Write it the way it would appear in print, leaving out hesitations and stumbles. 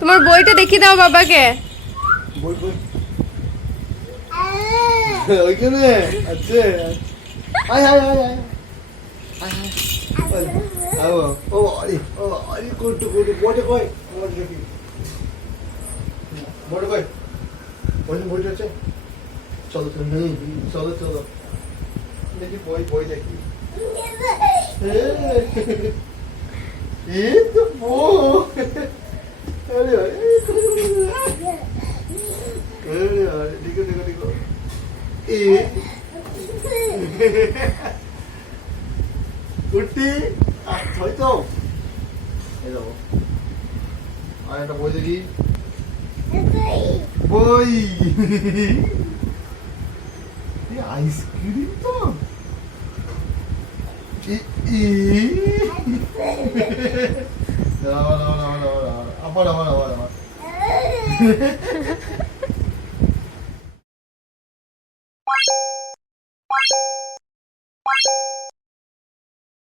তোমার বইটা দেখিয়ে দাও বাবাকে। বই বই ওইখানে আছে। High high high high high high আও ও আরে কোট বড় কই বড় দেখি বড় কই বই আছে। চলো চলো চলো চলো দেখি বই দেখি। এই তো বই আরে আরে দেখো দেখো দেখো উঠতি হয়তো এই দেখো আর একটা বই দেখি। বই আইসক্রিম তো আবার